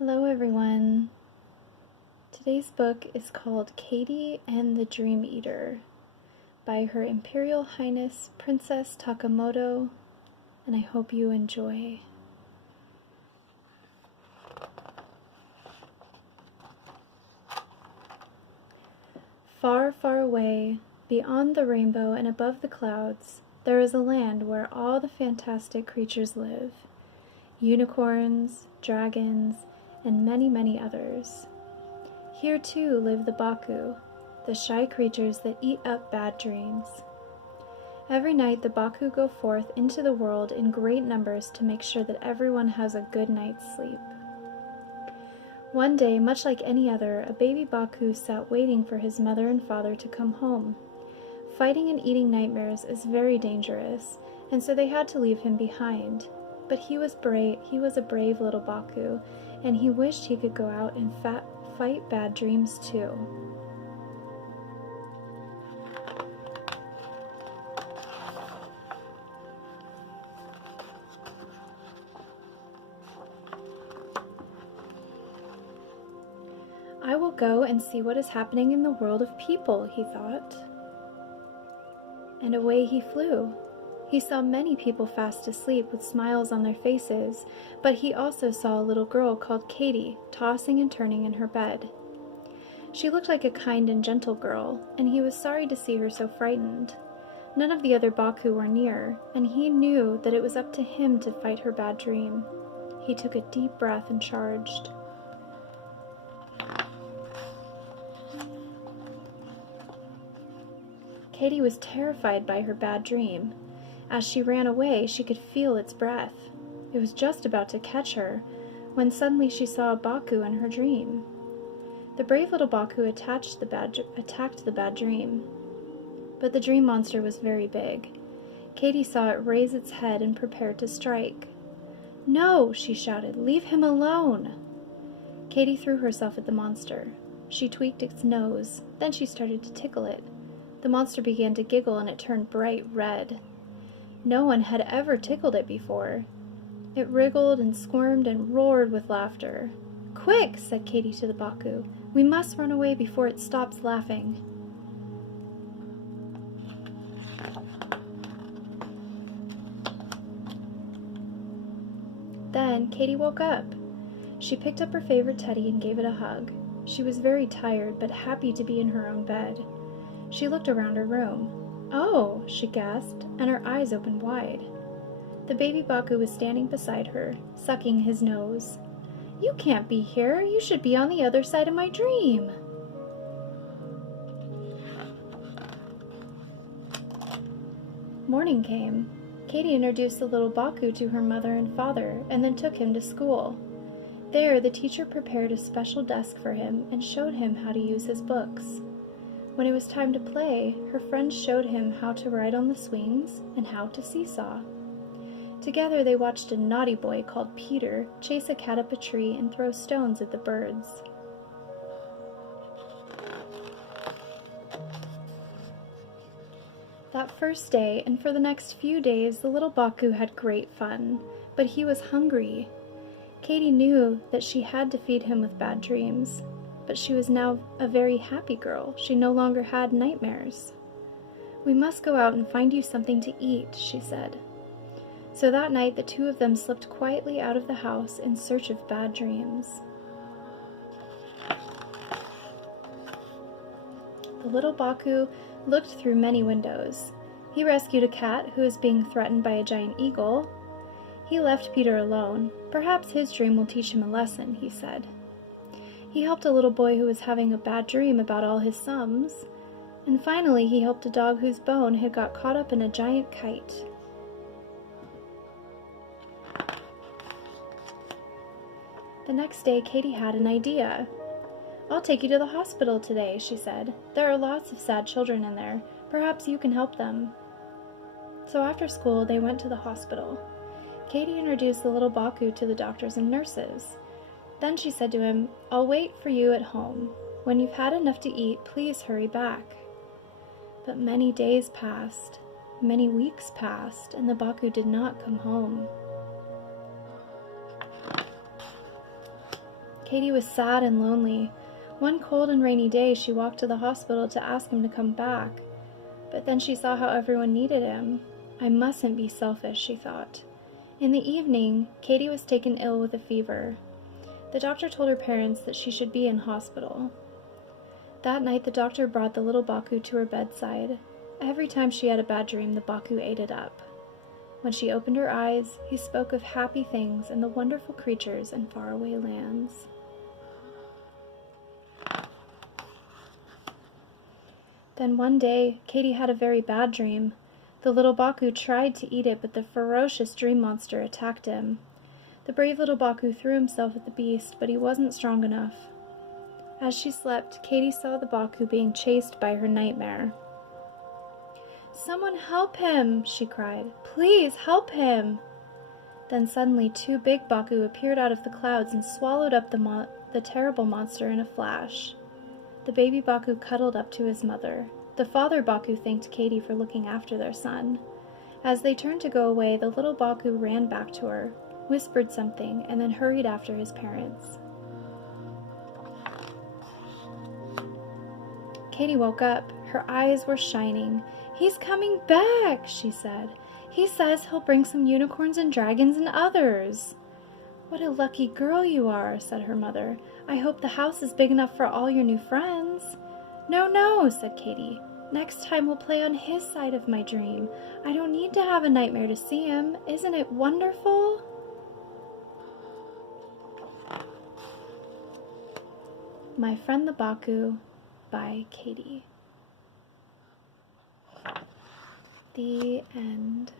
Hello everyone. Today's book is called Katie and the Dream Eater by Her Imperial Highness Princess Takamoto, and I hope you enjoy. Far, far away, beyond the rainbow and above the clouds, there is a land where all the fantastic creatures live. Unicorns, dragons, and many, many others. Here too live the Baku, the shy creatures that eat up bad dreams. Every night the Baku go forth into the world in great numbers to make sure that everyone has a good night's sleep. One day, much like any other, a baby Baku sat waiting for his mother and father to come home. Fighting and eating nightmares is very dangerous, and so they had to leave him behind. But he was a brave little Baku, and he wished he could go out and fight bad dreams too. I will go and see what is happening in the world of people, he thought. And away he flew. He saw many people fast asleep with smiles on their faces, but he also saw a little girl called Katie tossing and turning in her bed. She looked like a kind and gentle girl, and he was sorry to see her so frightened. None of the other Baku were near, and he knew that it was up to him to fight her bad dream. He took a deep breath and charged. Katie was terrified by her bad dream. As she ran away, she could feel its breath. It was just about to catch her, when suddenly she saw a Baku in her dream. The brave little Baku attacked the bad dream. But the dream monster was very big. Katie saw it raise its head and prepare to strike. "No!" she shouted. "Leave him alone!" Katie threw herself at the monster. She tweaked its nose. Then she started to tickle it. The monster began to giggle and it turned bright red. No one had ever tickled it before. It wriggled and squirmed and roared with laughter. "Quick!" said Katie to the Baku. "We must run away before it stops laughing." Then Katie woke up. She picked up her favorite teddy and gave it a hug. She was very tired, but happy to be in her own bed. She looked around her room. "Oh!" she gasped, and her eyes opened wide. The baby Baku was standing beside her, sucking his nose. "You can't be here. You should be on the other side of my dream." Morning came. Katie introduced the little Baku to her mother and father, and then took him to school. There, the teacher prepared a special desk for him and showed him how to use his books. When it was time to play, her friends showed him how to ride on the swings and how to seesaw. Together they watched a naughty boy called Peter chase a cat up a tree and throw stones at the birds. That first day and for the next few days the little Baku had great fun, but he was hungry. Katie knew that she had to feed him with bad dreams. But she was now a very happy girl. She no longer had nightmares. "We must go out and find you something to eat," she said. So that night the two of them slipped quietly out of the house in search of bad dreams. The little Baku looked through many windows. He rescued a cat who was being threatened by a giant eagle. He left Peter alone. "Perhaps his dream will teach him a lesson," he said. He helped a little boy who was having a bad dream about all his sums. And finally, he helped a dog whose bone had got caught up in a giant kite. The next day, Katie had an idea. "I'll take you to the hospital today," she said. "There are lots of sad children in there. Perhaps you can help them." So after school, they went to the hospital. Katie introduced the little Baku to the doctors and nurses. Then she said to him, "I'll wait for you at home. When you've had enough to eat, please hurry back." But many days passed, many weeks passed, and the Baku did not come home. Katie was sad and lonely. One cold and rainy day, she walked to the hospital to ask him to come back. But then she saw how everyone needed him. I mustn't be selfish, she thought. In the evening, Katie was taken ill with a fever. The doctor told her parents that she should be in hospital. That night, the doctor brought the little Baku to her bedside. Every time she had a bad dream, the Baku ate it up. When she opened her eyes, he spoke of happy things and the wonderful creatures in faraway lands. Then one day, Katie had a very bad dream. The little Baku tried to eat it, but the ferocious dream monster attacked him. The brave little Baku threw himself at the beast, but he wasn't strong enough. As she slept, Katie saw the Baku being chased by her nightmare. "Someone help him!" she cried. "Please help him!" Then suddenly 2 big Baku appeared out of the clouds and swallowed up the terrible monster in a flash. The baby Baku cuddled up to his mother. The father Baku thanked Katie for looking after their son. As they turned to go away, the little Baku ran back to her, whispered something, and then hurried after his parents. Katie woke up. Her eyes were shining. "He's coming back," she said. "He says he'll bring some unicorns and dragons and others." "What a lucky girl you are," said her mother. "I hope the house is big enough for all your new friends." "No, no," said Katie. "Next time we'll play on his side of my dream. I don't need to have a nightmare to see him. Isn't it wonderful?" My Friend the Baku by Katie. The end.